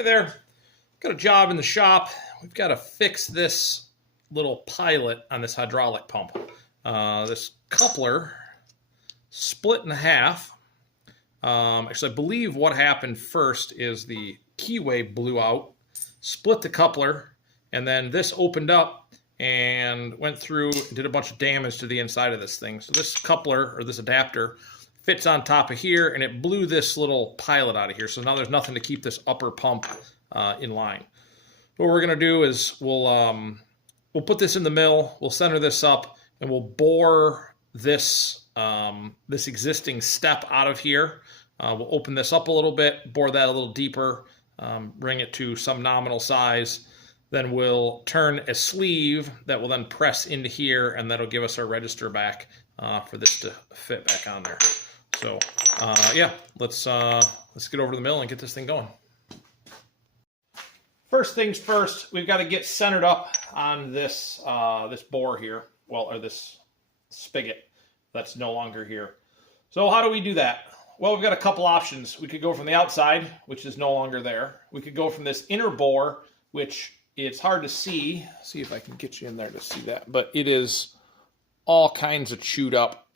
Hey there, got a job in the shop. We've got to fix this little pilot on this hydraulic pump. This coupler split in half. Actually, I believe what happened first is the keyway blew out, split the coupler, and then this opened up and went through and did a bunch of damage to the inside of this thing. So this coupler, or this adapter, fits on top of here, and it blew this little pilot out of here. So now there's nothing to keep this upper pump in line. What we're going to do is we'll put this in the mill, we'll center this up, and we'll bore this, this existing step out of here. We'll open this up a little bit, bore that a little deeper, bring it to some nominal size. Then we'll turn a sleeve that will then press into here, and that'll give us our register back for this to fit back on there. So yeah, let's get over to the mill and get this thing going. First things first, we've got to get centered up on this this bore here, or this spigot that's no longer here. So how do we do that? Well, we've got a couple options. We could go from the outside, which is no longer there. We could go from this inner bore, which it's hard to see. See if I can get you in there to see that. But it is all kinds of chewed up.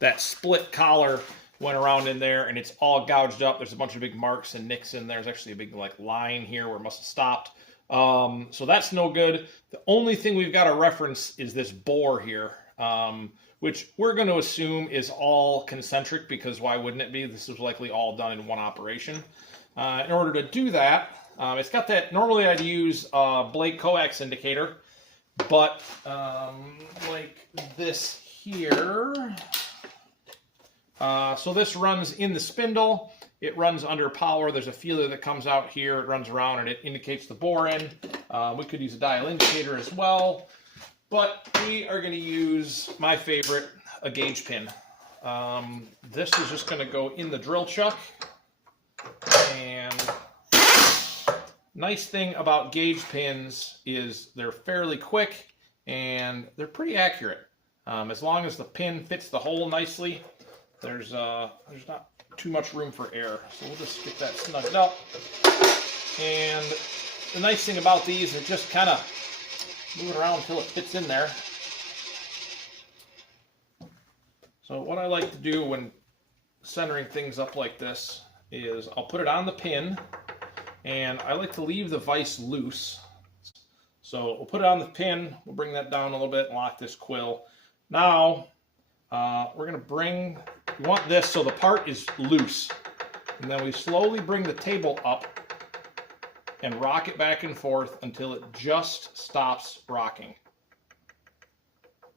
That split collar went around in there, and it's all gouged up. There's a bunch of big marks and nicks in there. There's actually a big line here where it must have stopped. So that's no good. The only thing we've got to reference is this bore here, which we're going to assume is all concentric, because why wouldn't it be? This is likely all done in one operation. In order to do that, it's got that, normally I'd use a Blake coax indicator, but like this here. So this runs in the spindle. It runs under power. There's a feeler that comes out here. It runs around and it indicates the bore end. We could use a dial indicator as well, but we are going to use my favorite, a gauge pin. This is just going to go in the drill chuck. And nice thing about gauge pins is they're fairly quick and they're pretty accurate. As long as the pin fits the hole nicely, there's not too much room for error. So we'll just get that snugged up. And the nice thing about these is just kind of move it around until it fits in there. So what I like to do when centering things up like this is I'll put it on the pin, and I like to leave the vise loose. So we'll put it on the pin, we'll bring that down a little bit and lock this quill. Now we're going to bring, we want this so the part is loose, and then we slowly bring the table up and rock it back and forth until it just stops rocking.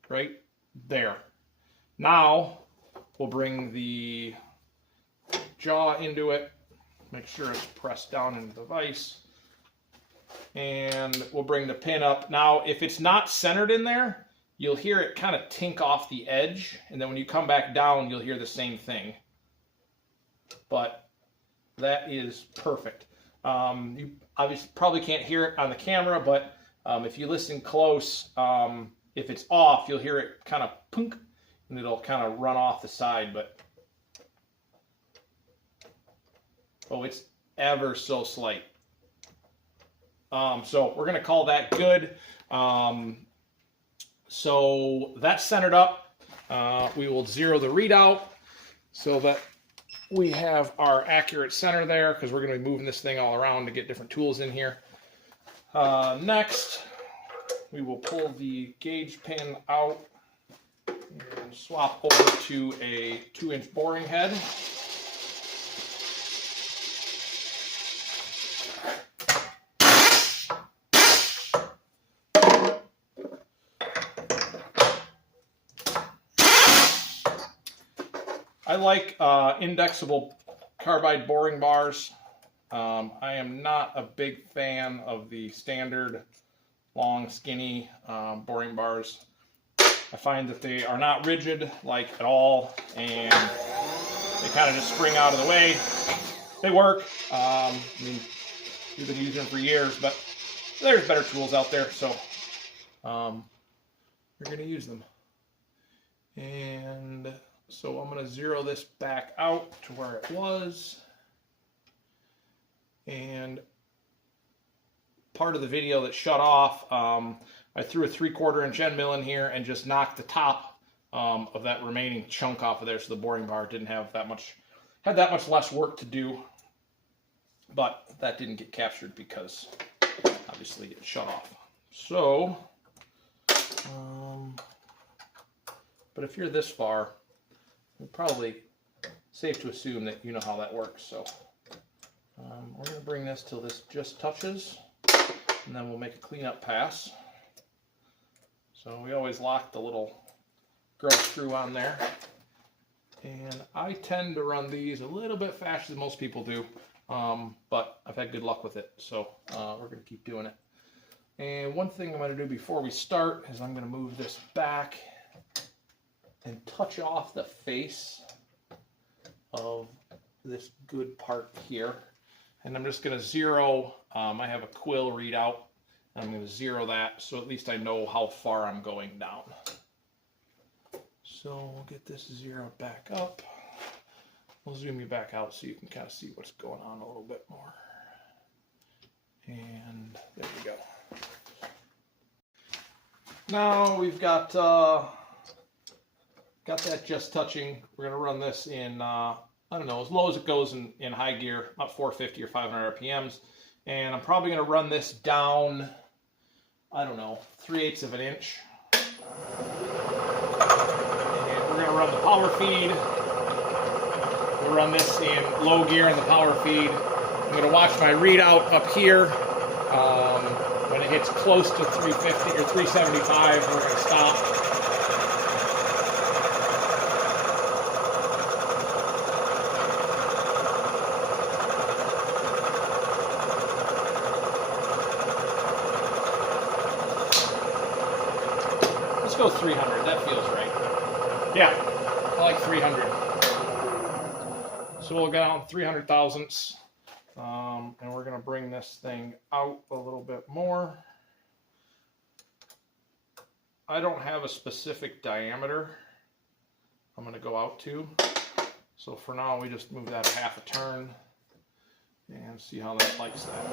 Right there. Now we'll bring the jaw into it, make sure it's pressed down into the vise, and we'll bring the pin up. Now if it's not centered in there, you'll hear it kind of tink off the edge, and then when you come back down, you'll hear the same thing. But that is perfect. You obviously probably can't hear it on the camera, but if you listen close, if it's off, you'll hear it kind of punk, and it'll kind of run off the side. But oh, it's ever so slight. So we're going to call that good. So that's centered up. We will zero the readout so that we have our accurate center there, because we're going to be moving this thing all around to get different tools in here. Next, we will pull the gauge pin out and swap over to a 2-inch boring head. I like indexable carbide boring bars. I am not a big fan of the standard long, skinny boring bars. I find that they are not rigid at all, and they kind of just spring out of the way. They work. I mean, we've been using them for years, but there's better tools out there, so we're going to use them. And so I'm going to zero this back out to where it was. And part of the video that shut off. I threw a 3/4 inch end mill in here and just knocked the top of that remaining chunk off of there, so the boring bar didn't have that much, had that much less work to do. But that didn't get captured because obviously it shut off. So, but if you're this far, it's probably safe to assume that you know how that works. So we're going to bring this till this just touches, and then we'll make a cleanup pass. So we always lock the little grub screw on there. And I tend to run these a little bit faster than most people do, but I've had good luck with it. So we're going to keep doing it. And one thing I'm going to do before we start is I'm going to move this back and touch off the face of this good part here. And I'm just going to zero, I have a quill readout, and I'm going to zero that so at least I know how far I'm going down. So we'll get this zeroed back up. We'll zoom you back out so you can kind of see what's going on a little bit more. And there we go. Now we've got that just touching. We're going to run this in, I don't know, as low as it goes in high gear, about 450 or 500 RPMs. And I'm probably going to run this down, I don't know, 3/8 of an inch. And we're going to run the power feed. We'll run this in low gear in the power feed. I'm going to watch my readout up here. When it hits close to 350 or 375, we're going to stop. Let's go 300. That feels right. Yeah, I like 300. So we'll go down 300 thousandths. And we're going to bring this thing out a little bit more. I don't have a specific diameter I'm going to go out to. So for now, we just move that a half a turn and see how that likes that.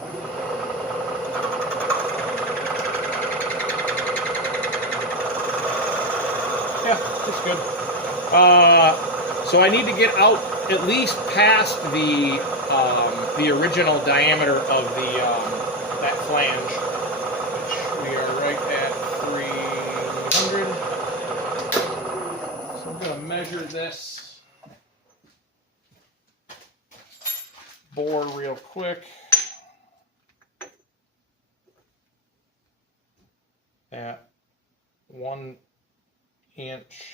Yeah, it's good. So I need to get out at least past the original diameter of the that flange, which we are right at 300. So I'm going to measure this bore real quick at 1 inch.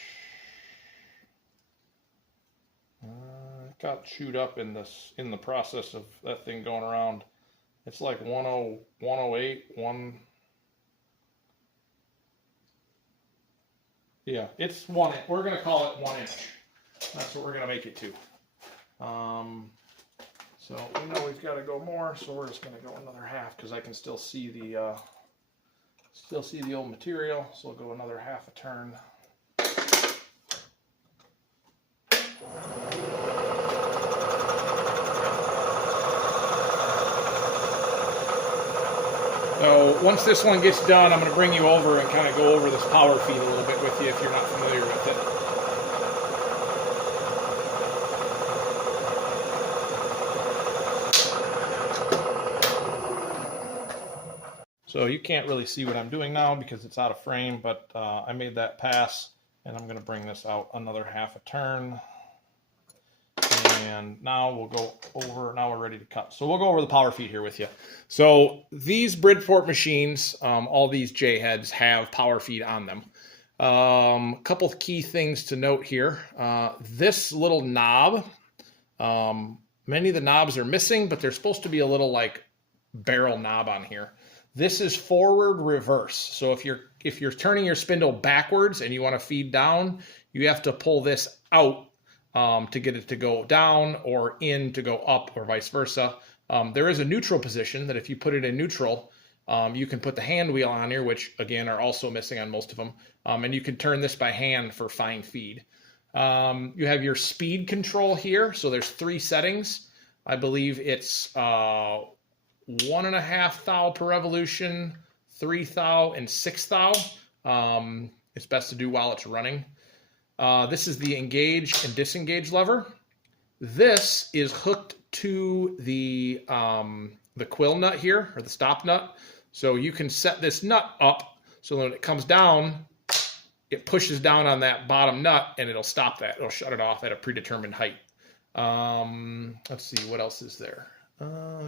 It got chewed up in the process of that thing going around. It's like 108, yeah, it's 1 inch. We're going to call it 1 inch. That's what we're going to make it to. So we know we've got to go more, so we're just going to go another half because I can still see the old material. So we'll go another half a turn. So once this one gets done, I'm going to bring you over and kind of go over this power feed a little bit with you if you're not familiar with it. So you can't really see what I'm doing now because it's out of frame, but I made that pass, and I'm going to bring this out another half a turn. And now we'll go over, now we're ready to cut. So we'll go over the power feed here with you. So these Bridport machines, all these J-heads have power feed on them. A couple of key things to note here. This little knob, many of the knobs are missing, but there's supposed to be a little like barrel knob on here. This is forward reverse. So if you're turning your spindle backwards and you want to feed down, you have to pull this out to get it to go down or in to go up or vice versa. There is a neutral position that if you put it in neutral, you can put the hand wheel on here, which again are also missing on most of them. And you can turn this by hand for fine feed. You have your speed control here. So there's 3 settings. I believe it's 1.5 thou per revolution, 3 thou, and 6 thou. It's best to do while it's running. This is the engage and disengage lever. This is hooked to the quill nut here, or the stop nut. So you can set this nut up so when it comes down, it pushes down on that bottom nut and it'll stop that. It'll shut it off at a predetermined height. Let's see, what else is there?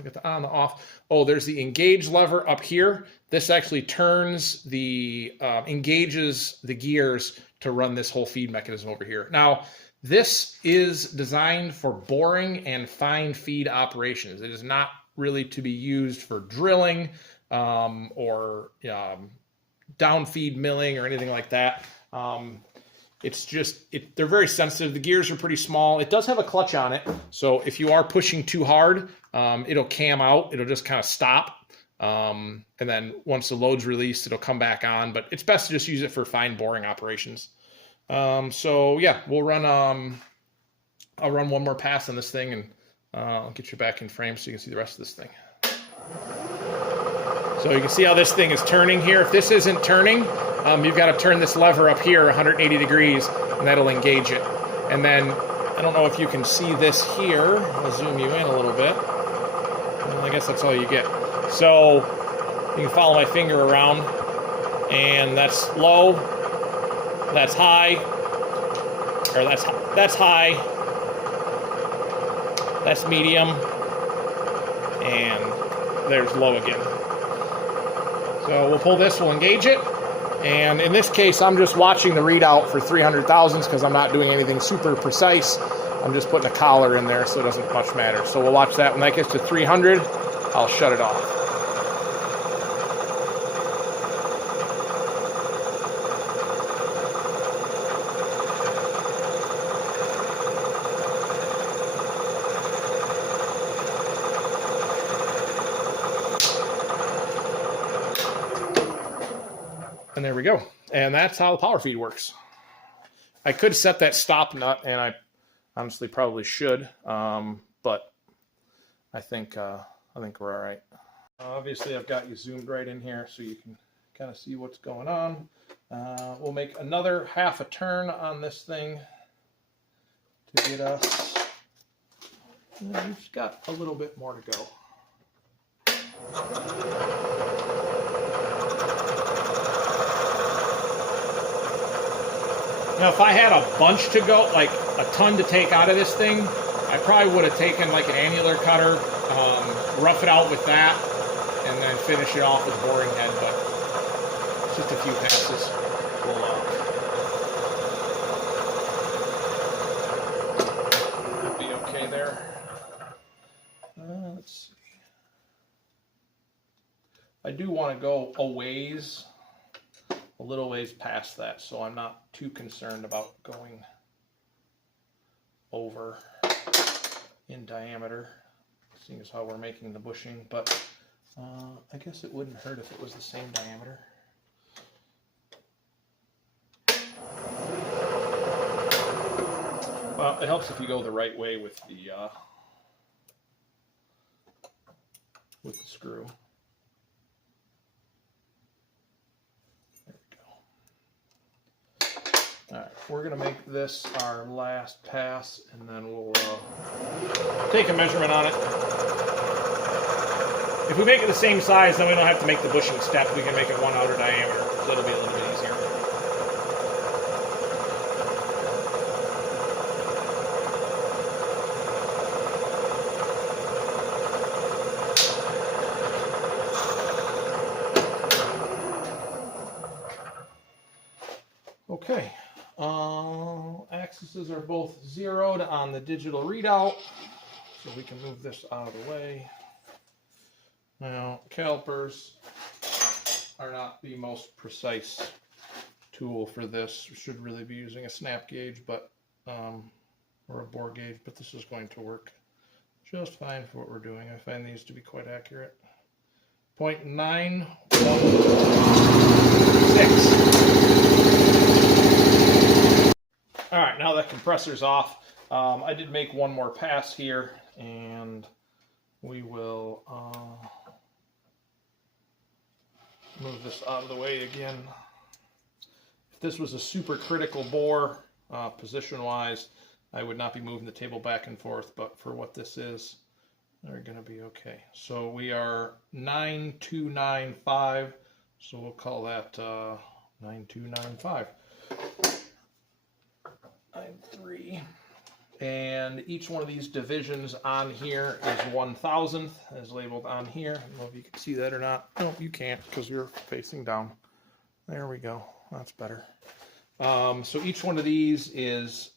Get the on, the off. Oh, there's the engage lever up here. This actually turns the, engages the gears to run this whole feed mechanism over here. Now, this is designed for boring and fine feed operations. It is not really to be used for drilling or down feed milling or anything like that. It's just, they're very sensitive. The gears are pretty small. It does have a clutch on it. So if you are pushing too hard, it'll cam out. It'll just kind of stop. And then once the load's released, it'll come back on. But it's best to just use it for fine boring operations. So yeah, we'll run, I'll run one more pass on this thing and I'll get you back in frame so you can see the rest of this thing. So you can see how this thing is turning here. If this isn't turning, you've got to turn this lever up here 180 degrees and that'll engage it. And then, I don't know if you can see this here. I'll zoom you in a little bit. Well, I guess that's all you get. So you can follow my finger around and that's low, that's high, or that's high, that's medium, and there's low again. So we'll pull this, we'll engage it. And in this case, I'm just watching the readout for 300 thousandths because I'm not doing anything super precise. I'm just putting a collar in there so it doesn't much matter. So we'll watch that. When that gets to 300, I'll shut it off. And there we go. And that's how the power feed works. I could set that stop nut, and I honestly probably should, but I think we're all right. Obviously, I've got you zoomed right in here so you can kind of see what's going on. We'll make another half a turn on this thing to get us. We've just got a little bit more to go. Now, if I had a bunch to go, like a ton to take out of this thing, I probably would have taken like an annular cutter, rough it out with that, and then finish it off with a boring head, but it's just a few passes. We'll be okay there. Let's see. I do want to go a little ways past that, so I'm not too concerned about going over in diameter, seeing as how we're making the bushing, but I guess it wouldn't hurt if it was the same diameter. Well, it helps if you go the right way with the screw. All right, we're going to make this our last pass, and then we'll take a measurement on it. If we make it the same size, then we don't have to make the bushing step. We can make it 1 outer diameter, so it'll be a little bit easier. Okay. Axes are both zeroed on the digital readout, so we can move this out of the way. Now, calipers are not the most precise tool for this. We should really be using a snap gauge, but or a bore gauge, but this is going to work just fine for what we're doing. I find these to be quite accurate. 0.916. All right, now that compressor's off, I did make one more pass here, and we will move this out of the way again. If this was a super critical bore, position-wise, I would not be moving the table back and forth, but for what this is, they're going to be okay. So we are 9295, so we'll call that 9295. 93. And each one of these divisions on here is 1,000th, as labeled on here. I don't know if you can see that or not. No, you can't because you're facing down. There we go. That's better. So each one of these is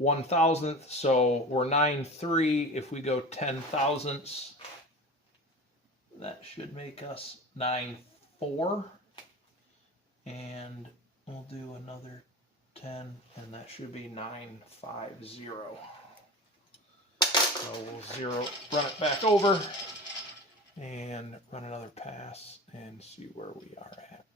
1,000th. So we're 9.3. If we go 10 thousandths, that should make us 9.4. And we'll do another 10, and that should be 950. So we'll run it back over and run another pass and see where we are at.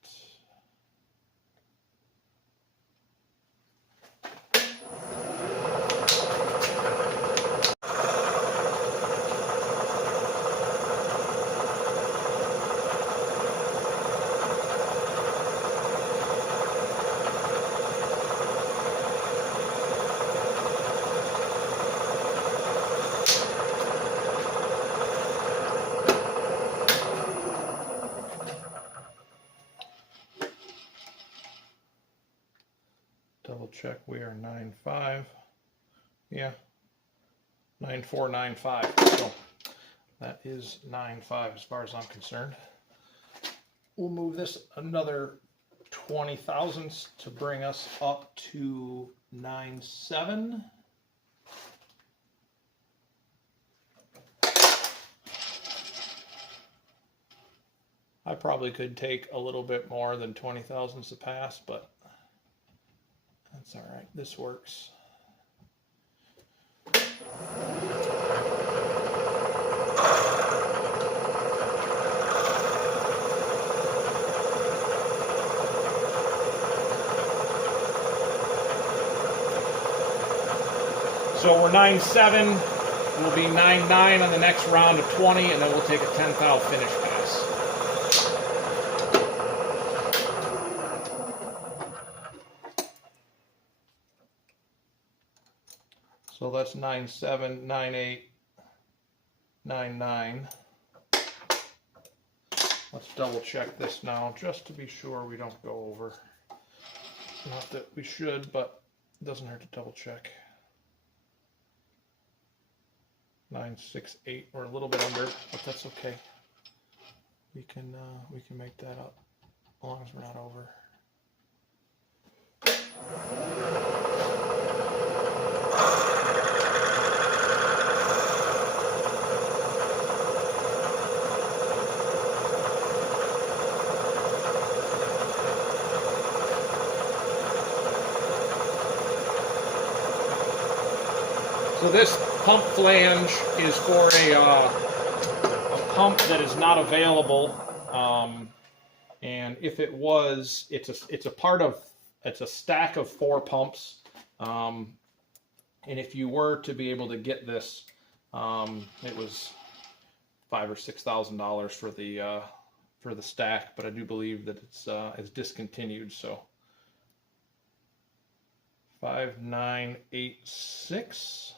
Double check, we are 9.5. Yeah, 9.495. So that is 9.5 as far as I'm concerned. We'll move this another 20 thousandths to bring us up to 9.7. I probably could take a little bit more than 20 thousandths to pass, but that's all right. This works. So we're 9.7. We'll be 9.9 on the next round of 20, and then we'll take a 10 thou finish pass. So that's 9.7, 9.8, 9.9. Let's double check this now just to be sure we don't go over. Not that we should, but it doesn't hurt to double check. 9.68, we're a little bit under, but that's okay. We can make that up as long as we're not over. So this pump flange is for a pump that is not available, and if it was, it's a stack of 4 pumps, and if you were to be able to get this, it was $5,000 or $6,000 for the stack, but I do believe that it's discontinued. So 5986.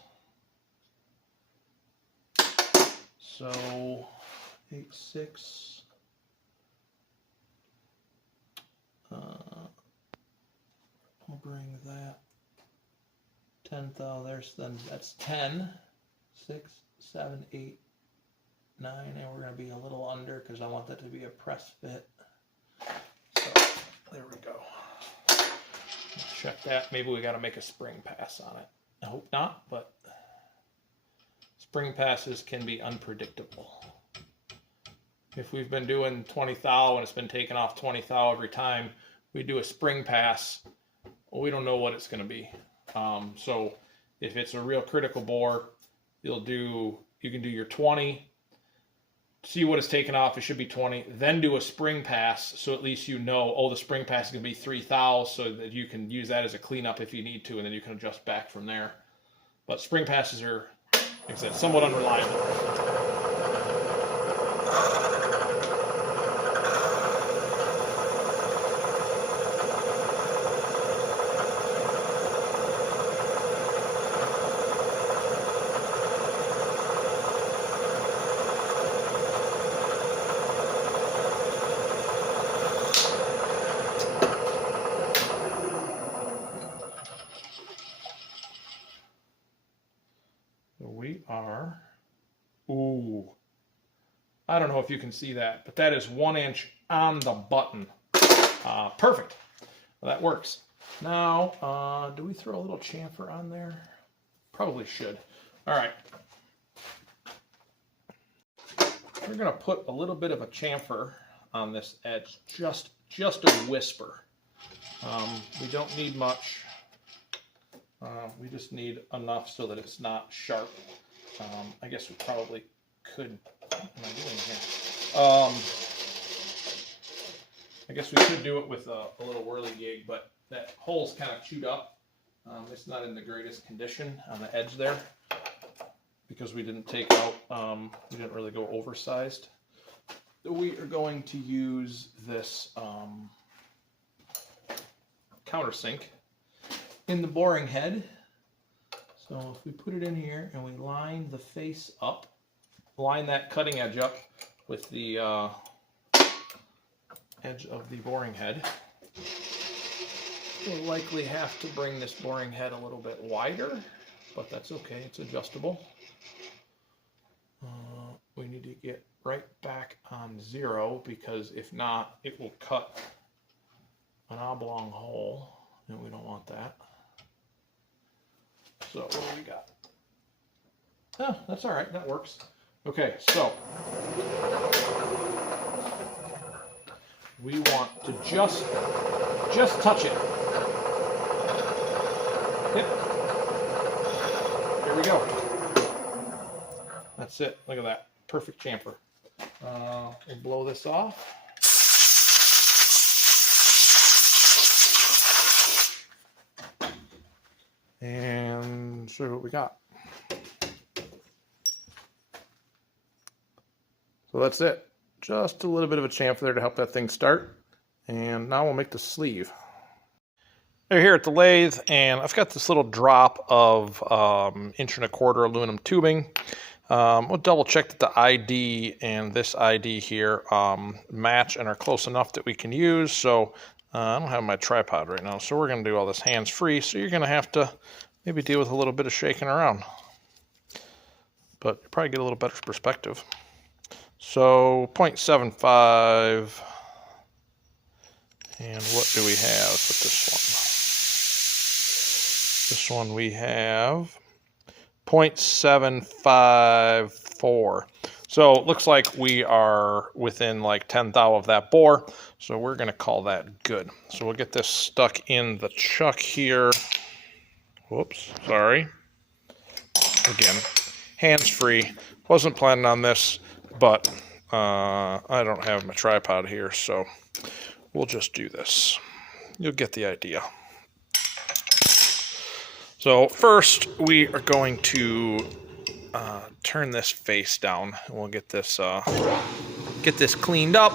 So 86. We'll bring that 10 thou. Then that's 10, 6, 7, 8, 9, and we're going to be a little under because I want that to be a press fit. So there we go. Check that. Maybe we got to make a spring pass on it. I hope not, but spring passes can be unpredictable. If we've been doing 20 thou and it's been taking off 20 thou every time we do a spring pass, well, we don't know what it's going to be. So if it's a real critical bore, you can do your 20, see what it's taken off. It should be 20. Then do a spring pass, so at least you know, oh, the spring pass is going to be 3 thou, so that you can use that as a cleanup if you need to, and then you can adjust back from there. But spring passes are, like I said, somewhat unreliable. I don't know if you can see that, but that is 1 inch on the button. Perfect. Well, that works. Now, do we throw a little chamfer on there? Probably should. All right. We're going to put a little bit of a chamfer on this edge, just a whisper. We don't need much. We just need enough so that it's not sharp. I guess we probably could. What am I doing here? I guess we could do it with a little whirligig, but that hole's kind of chewed up. It's not in the greatest condition on the edge there because we didn't take out, we didn't really go oversized. We are going to use this countersink in the boring head. So if we put it in here and we line the face up, line that cutting edge up with the edge of the boring head, we'll likely have to bring this boring head a little bit wider, but that's okay, it's adjustable. We need to get right back on 0 because if not, it will cut an oblong hole, and we don't want that. So what do we got? Oh, that's all right, that works. Okay, so we want to just touch it. Yep. There we go. That's it. Look at that. Perfect chamfer. We'll blow this off. And show you what we got. So that's it. Just a little bit of a chamfer there to help that thing start. And now we'll make the sleeve. They're here at the lathe, and I've got this little drop of 1 1/4" aluminum tubing. We'll double check that the ID and this ID here match and are close enough that we can use. So I don't have my tripod right now, so we're going to do all this hands-free. So you're going to have to maybe deal with a little bit of shaking around, but you probably get a little better perspective. So 0.75, and what do we have with this one? This one we have 0.754. So it looks like we are within like 1/10 of that bore. So we're going to call that good. So we'll get this stuck in the chuck here. Whoops, sorry. Again, hands-free. Wasn't planning on this, but I don't have my tripod here, so we'll just do this. You'll get the idea. So first, we are going to turn this face down, and we'll get this cleaned up.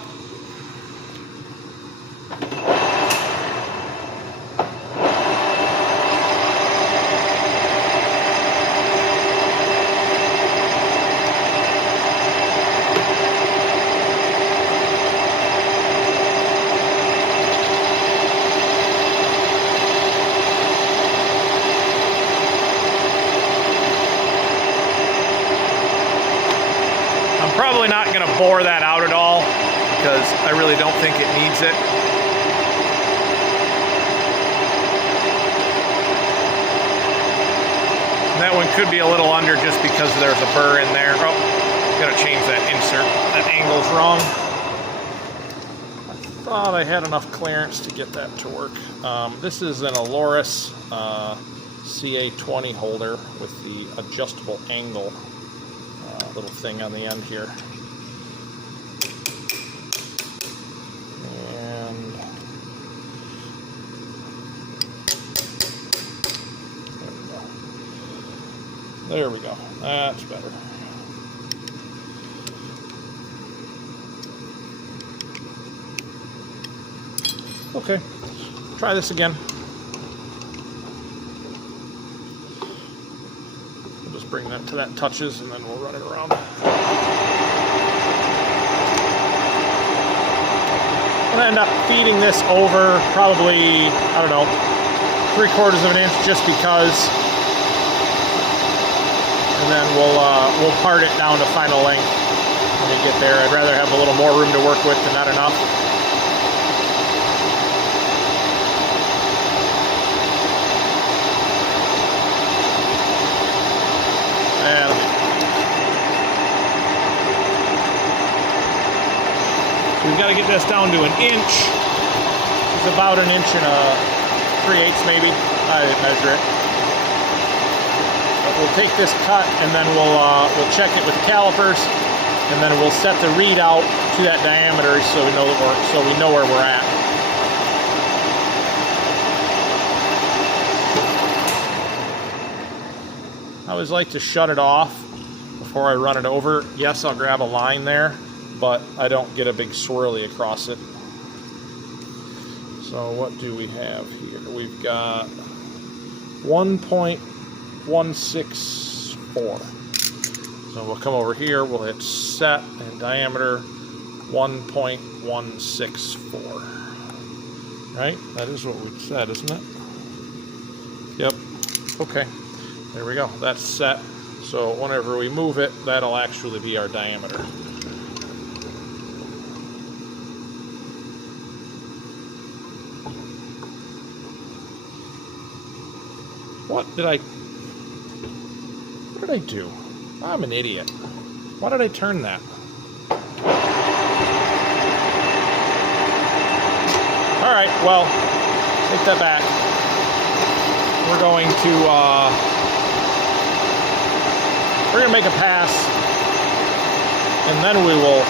Probably not going to bore that out at all because I really don't think it needs it. That one could be a little under just because there's a burr in there. Oh, got to change that insert. That angle's wrong. I thought I had enough clearance to get that to work. This is an Aloris CA20 holder with the adjustable angle little thing on the end here. And there we go. That's better. Okay, try this again. Bring that to that touches, and then we'll run it around. I'm gonna end up feeding this over probably, I don't know, 3/4 of an inch just because, and then we'll part it down to final length when we get there. I'd rather have a little more room to work with than not enough. And we've got to get this down to 1 inch. It's about 1 inch and 3/8 maybe. I didn't measure it. But we'll take this cut and then we'll check it with the calipers, and then we'll set the readout to that diameter so we know where we're at. I always like to shut it off before I run it over. Yes, I'll grab a line there, but I don't get a big swirly across it. So what do we have here? We've got 1.164. So we'll come over here, we'll hit set and diameter 1.164. Right? That is what we said, isn't it? Yep. Okay. There we go. That's set. So whenever we move it, that'll actually be our diameter. What did I do? I'm an idiot. Why did I turn that? All right, well, take that back. We're going to make a pass, and then we will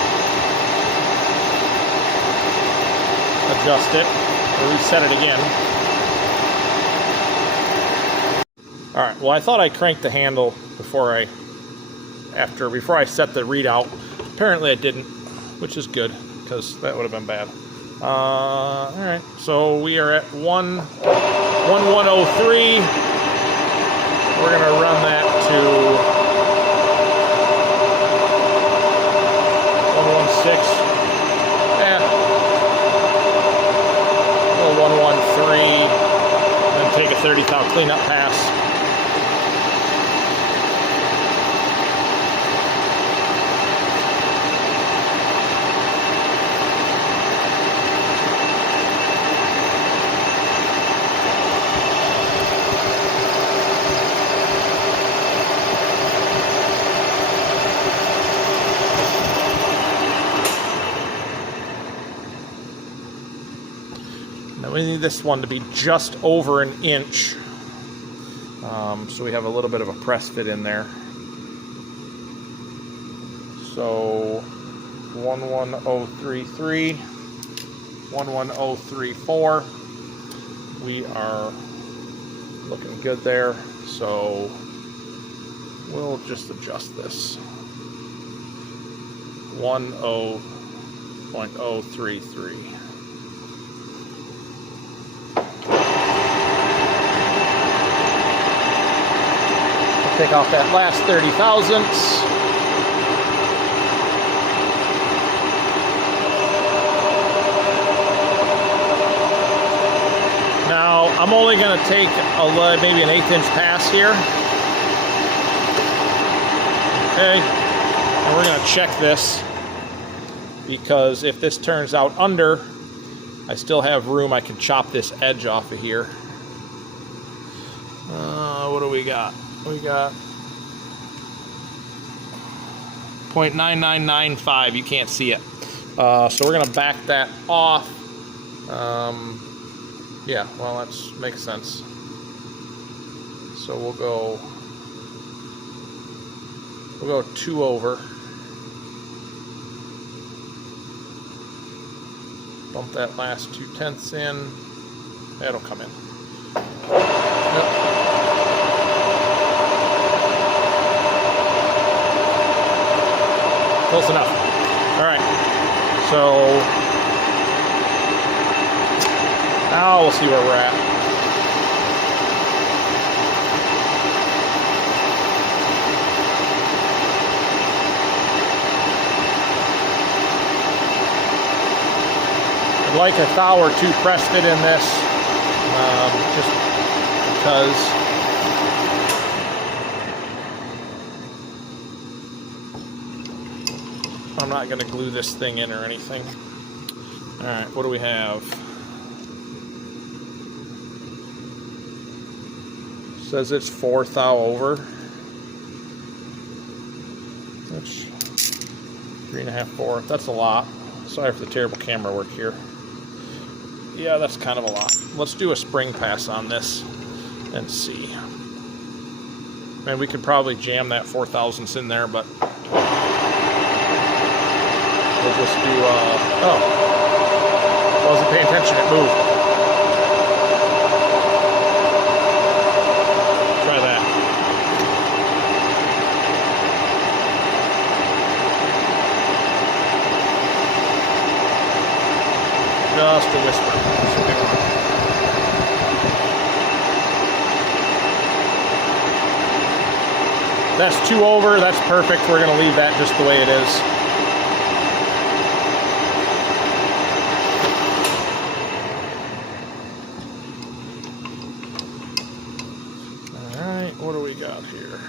adjust it or reset it again. All right, well, I thought I cranked the handle before I set the readout. Apparently I didn't, which is good, because that would have been bad. All right, so we are at 1103. We're gonna run that to 116. Yeah, little 113. Then take a 30 thou cleanup pass. We need this one to be just over 1 inch, so we have a little bit of a press fit in there. So 11033, 11034, we are looking good there, so we'll just adjust this. 10.033. Take off that last 30 thousandths. Now, I'm only going to take maybe an 1/8 inch pass here. Okay, and we're going to check this, because if this turns out under, I still have room. I can chop this edge off of here. What do we got? We got 0.9995. You can't see it. So we're going to back that off. Yeah, well, that makes sense. So we'll go 2 over. Bump that last 2/10 in. That'll come in. Yep. Close enough. All right. So now we'll see where we're at. I'd like a thou or two press fit in this, just because I'm not going to glue this thing in or anything. All right, what do we have? Says it's 4 thou over. That's 3.5, 4. That's a lot. Sorry for the terrible camera work here. Yeah, that's kind of a lot. Let's do a spring pass on this and see. Man, we could probably jam that 4 thousandths in there, but we'll just do, oh, wasn't paying attention, it moved. Try that. Just a whisper. That's 2 over, that's perfect. We're going to leave that just the way it is. Alright, what do we got here?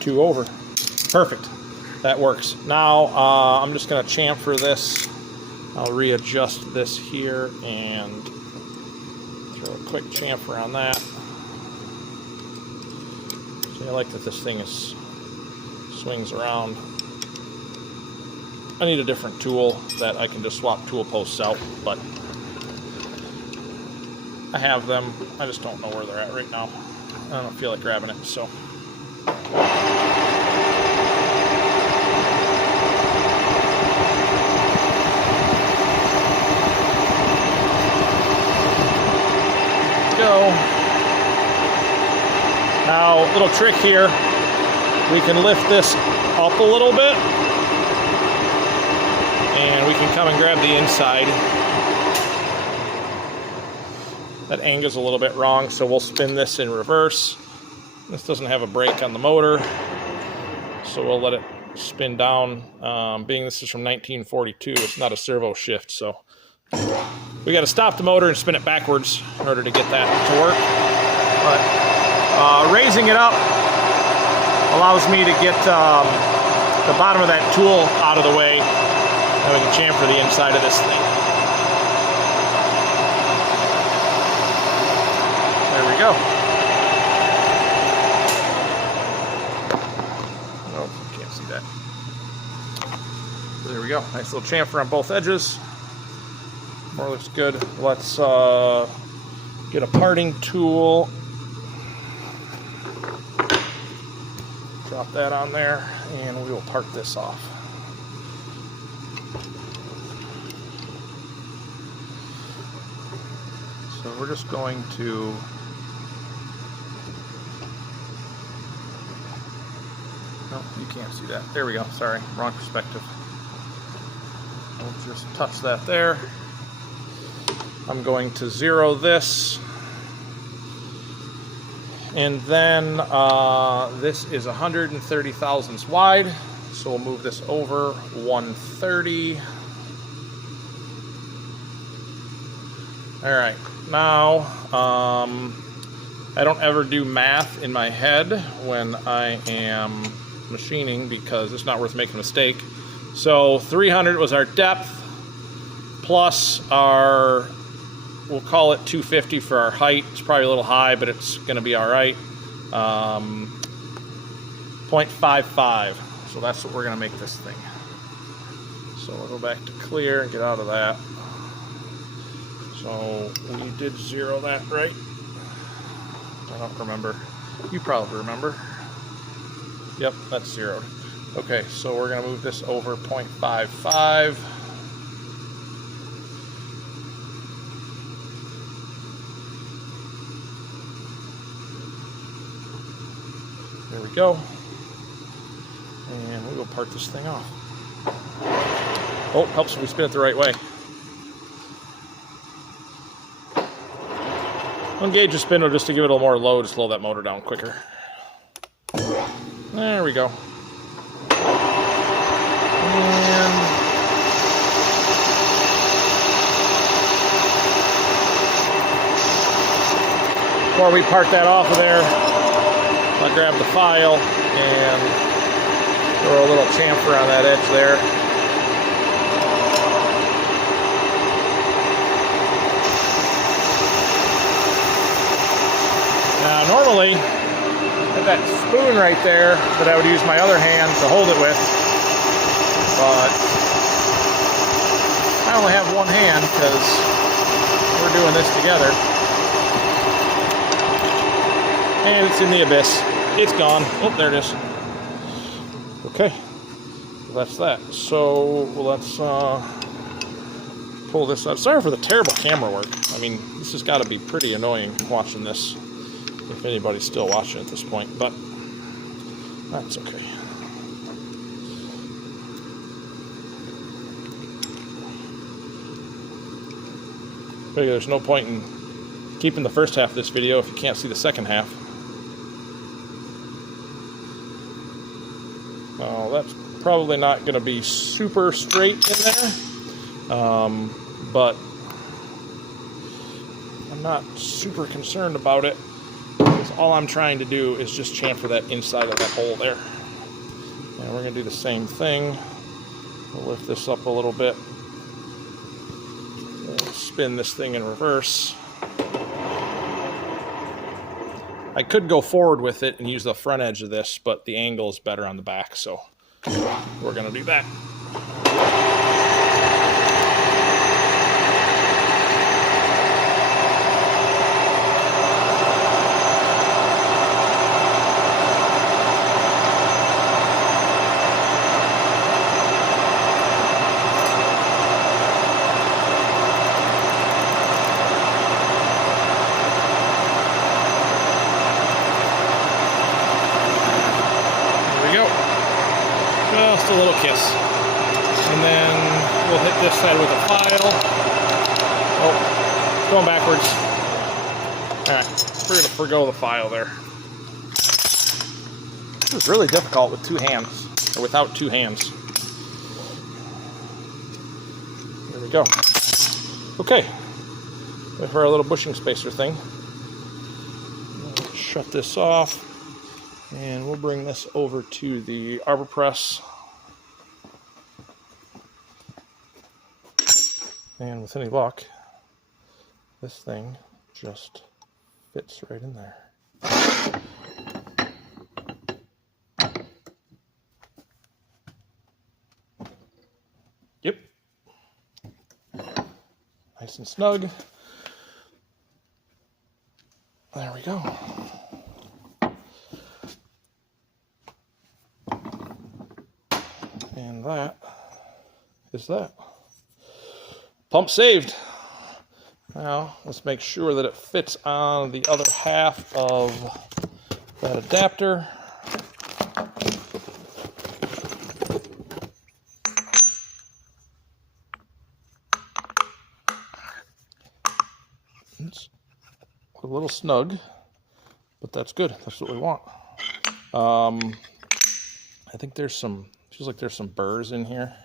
2 over. Perfect. That works. Now, I'm just going to chamfer this. I'll readjust this here and throw a quick chamfer on that. I like that this thing swings around. I need a different tool that I can just swap tool posts out, but I have them. I just don't know where they're at right now. I don't feel like grabbing it, so. Go. Now, little trick here, we can lift this up a little bit, and we can come and grab the inside. That angle's a little bit wrong, so we'll spin this in reverse. This doesn't have a brake on the motor, so we'll let it spin down. Being this is from 1942, it's not a servo shift, so we got to stop the motor and spin it backwards in order to get that to work. But raising it up allows me to get the bottom of that tool out of the way, and we can chamfer the inside of this thing. There we go. Oh, you can't see that. There we go. Nice little chamfer on both edges. More looks good. Let's get a parting tool. Drop that on there, and we will part this off. So we're just going to no, you can't see that. There we go. Sorry, wrong perspective. We'll just touch that there. I'm going to 0 this. And then this is 130 thousandths wide, so we'll move this over 130. All right, now I don't ever do math in my head when I am machining because it's not worth making a mistake. So 300 was our depth plus our, we'll call it 250 for our height. It's probably a little high, but it's going to be all right. 0.55. So that's what we're going to make this thing. So we'll go back to clear and get out of that. So we did 0 that, right? I don't remember. You probably remember. Yep, that's 0'd. Okay, so we're going to move this over 0.55. There we go. And we will part this thing off. Oh, helps if we spin it the right way. Engage the spindle just to give it a little more load to slow that motor down quicker. There we go. And before we part that off of there, I'll grab the file and Throw a little chamfer on that edge there. Now normally, I have that spoon right there that I would use my other hand to hold it with, but I only have one hand because we're doing this together. And it's in the abyss. It's gone. Oh, there it is. Okay, that's that. So let's pull this up. Sorry for the terrible camera work. I mean, this has got to be pretty annoying watching this, if anybody's still watching at this point, but that's okay. Figure there's no point in keeping the first half of this video if you can't see the second half. Oh, that's probably not going to be super straight in there, but I'm not super concerned about it, because all I'm trying to do is just chamfer that inside of that hole there. And we're going to do the same thing. We'll lift this up a little bit. We'll spin this thing in reverse. I could go forward with it and use the front edge of this, but the angle is better on the back, so we're going to do that. Just a little kiss. And then we'll hit this side with a file. Oh, it's going backwards. Alright, we're going to forgo the file there. This is really difficult with two hands, or without two hands. There we go. Okay, for our little bushing spacer thing. Shut this off. And we'll bring this over to the arbor press. And with any luck, this thing just fits right in there. Yep. Nice and snug. There we go. And that is that. Pump saved. Now, let's make sure that it fits on the other half of that adapter. It's a little snug, but that's good. That's what we want. I think there's some, feels like there's some burrs in here.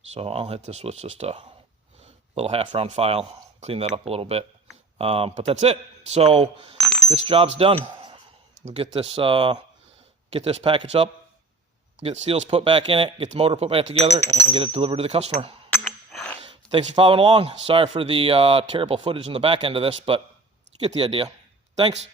So I'll hit this with just a little half-round file, clean that up a little bit. But that's it. So this job's done. We'll get this package up, get seals put back in it, get the motor put back together, and get it delivered to the customer. Thanks for following along. Sorry for the terrible footage in the back end of this, but you get the idea. Thanks.